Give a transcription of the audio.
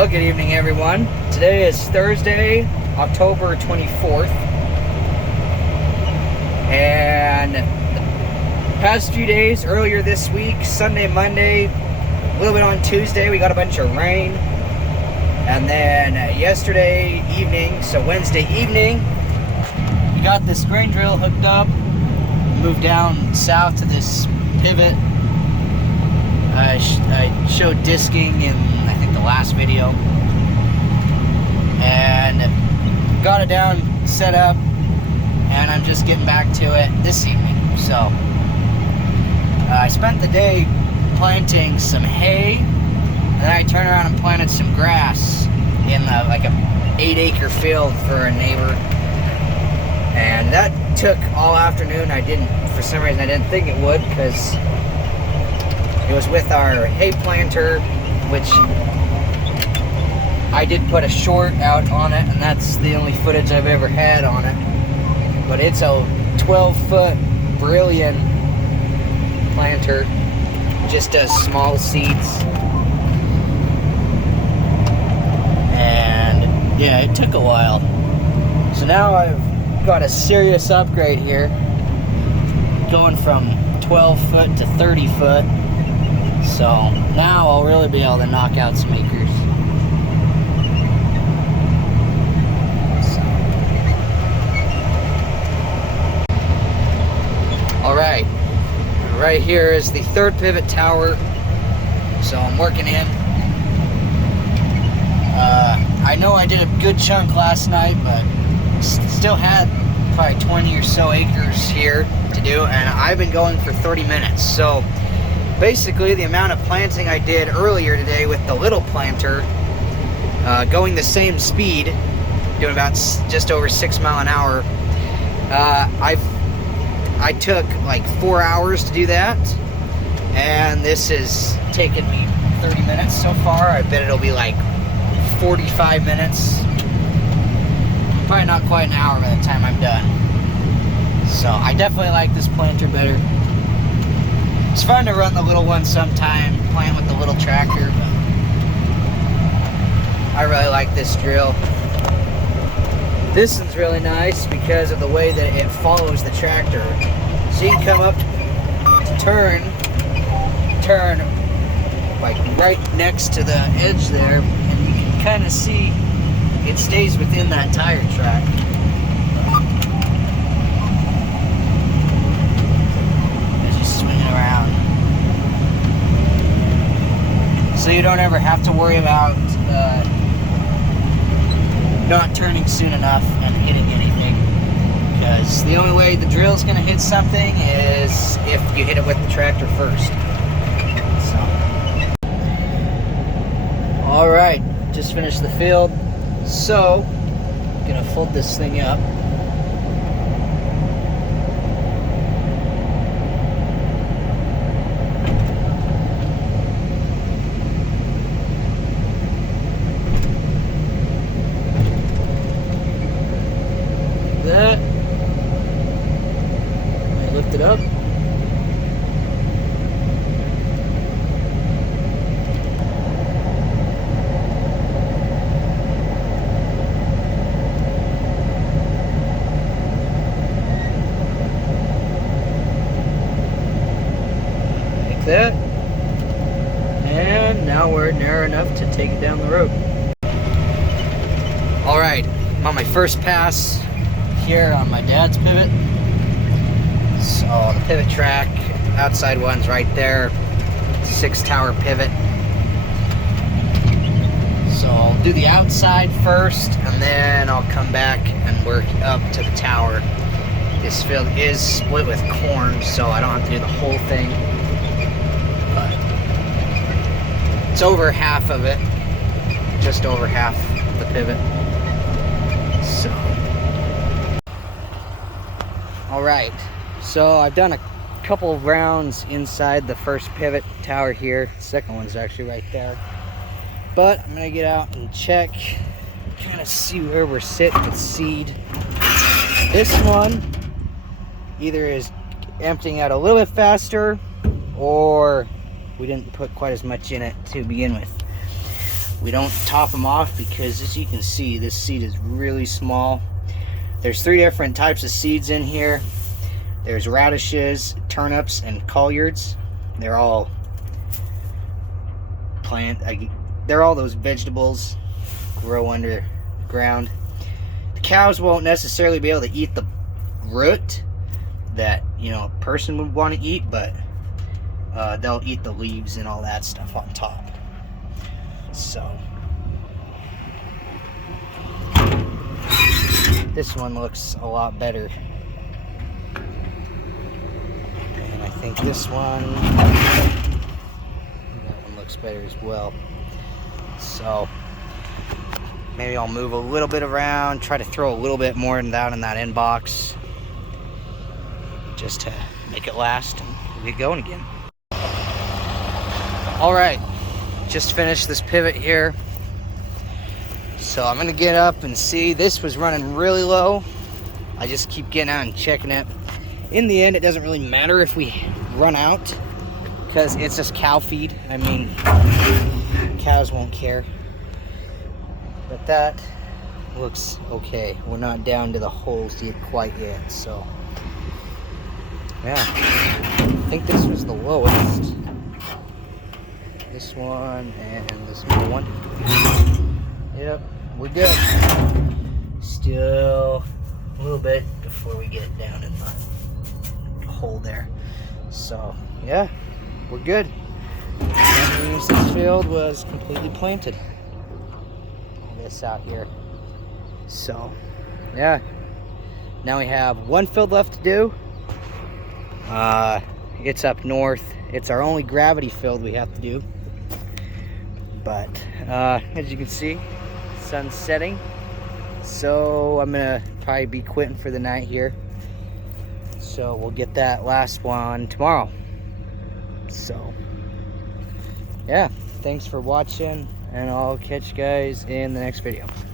Well, good evening, everyone. Today is Thursday, October 24th. And the past few days, earlier this week, Sunday, Monday, a little bit on Tuesday, we got a bunch of rain. And then yesterday evening, so Wednesday evening, we got this grain drill hooked up, moved down south to this pivot. I showed disking in, I think, the last video, and got it down, set up, and I'm just getting back to it this evening. So I spent the day planting some hay, and then I turned around and planted some grass in like a 8-acre field for a neighbor, and that took all afternoon. For some reason I didn't think it would, because it was with our hay planter, which I did put a short out on it, and that's the only footage I've ever had on it. But it's a 12-foot Brilliant planter, just does small seeds. And yeah, it took a while. So now I've got a serious upgrade here, going from 12 foot to 30 foot. So now I'll really be able to knock out some acres. Alright, right here is the third pivot tower. So I'm working in. I know I did a good chunk last night, but still had probably 20 or so acres here to do, and I've been going for 30 minutes. So basically, the amount of planting I did earlier today with the little planter, going the same speed, doing about just over 6 miles an hour, I took like 4 hours to do that, and this has taken me 30 minutes so far. I bet it'll be like 45 minutes, probably not quite an hour by the time I'm done. So I definitely like this planter better. It's fun to run the little one sometime, playing with the little tractor, but I really like this drill. This one's really nice because of the way that it follows the tractor. So you can come up to turn like right next to the edge there, and you can kind of see it stays within that tire track. So you don't ever have to worry about not turning soon enough and hitting anything, because the only way the drill's going to hit something is if you hit it with the tractor first. So, alright, just finished the field, so I'm going to fold this thing up. That. I lift it up. Like that. And now we're near enough to take it down the road. Alright, I'm on my first pass here on my dad's pivot. So the pivot track, outside one's right there, 6-tower pivot. So I'll do the outside first, and then I'll come back and work up to the tower. This field is split with corn, so I don't have to do the whole thing, but it's over half of it, just over half the pivot. So alright, so I've done a couple of rounds inside the first pivot tower here. The second one's actually right there. But I'm going to get out and check, kind of see where we're sitting with seed. This one either is emptying out a little bit faster, or we didn't put quite as much in it to begin with. We don't top them off because, as you can see, this seed is really small. There's 3 different types of seeds in here. There's radishes, turnips, and collards. They're all they're all those vegetables grow underground. The cows won't necessarily be able to eat the root that, you know, a person would want to eat, but they'll eat the leaves and all that stuff on top. So this one looks a lot better, and I think this one, that one looks better as well. So maybe I'll move a little bit around, try to throw a little bit more down in that inbox just to make it last and get going again. All right, just finished this pivot here. So I'm gonna get up and see. This was running really low. I just keep getting out and checking it. In the end, it doesn't really matter if we run out because it's just cow feed. I mean, cows won't care. But that looks okay. We're not down to the holes yet quite yet, so yeah. I think this was the lowest. This one and this middle one. Yep, we're good. Still a little bit before we get down in the hole there. So yeah, we're good. That means this field was completely planted. All this out here. So yeah, now we have one field left to do. It's up north. It's our only gravity field we have to do. But as you can see, sun's setting. So I'm gonna probably be quitting for the night here. So we'll get that last one tomorrow. So yeah, thanks for watching, and I'll catch you guys in the next video.